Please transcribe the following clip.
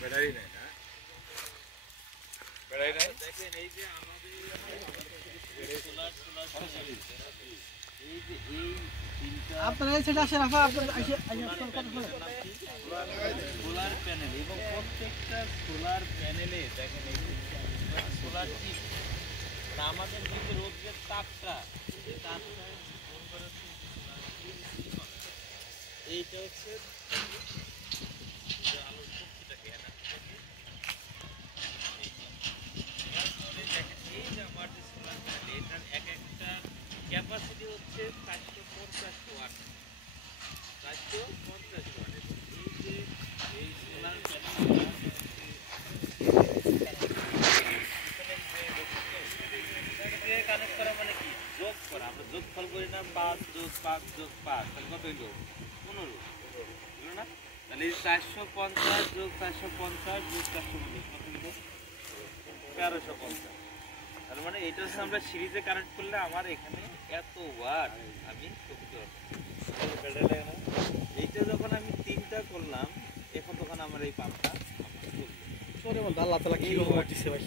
Battery নাই না, battery নাই। দেখেন এই যে আমাদের সোলার এই যে এই তিনটা আপনারা এই সাইডে আসেন, আপনারা সোলার প্যানেল এবং প্রত্যেকটা সোলার প্যানেলে দেখেন এই সোলার চিপ আমাদের যে রোদের তাপটা এই তাপটা এইটা হচ্ছে আলোর শক্তিটাকে এনার্জিটাকে এই যে আমার যে সোলার প্যানেল এটার এক একটা ক্যাপাসিটি হচ্ছে 450 ওয়াট, 450 ওয়াট। এই যে এই সোলার প্যানেল কানেক্ট করা মানে কি যোগ করা, আমরা যোগফল করি না, 5 + 5 + 5 তাহলে কত হইল 15 বুঝলো না? তাহলে এই 450 + 450 + 450 কত হইল 1350। তার মানে এটা হচ্ছে আমরা সিরিজে কানেক্ট করলে আমার এখানে এত ওয়াট আমি শক্তি পাবো। এইটা যখন আমি 3টা করলাম এখন তখন আমার এই পাম্পটা আমার চলবে। আল্লাহ তাআলা কি করতেছে ভাই।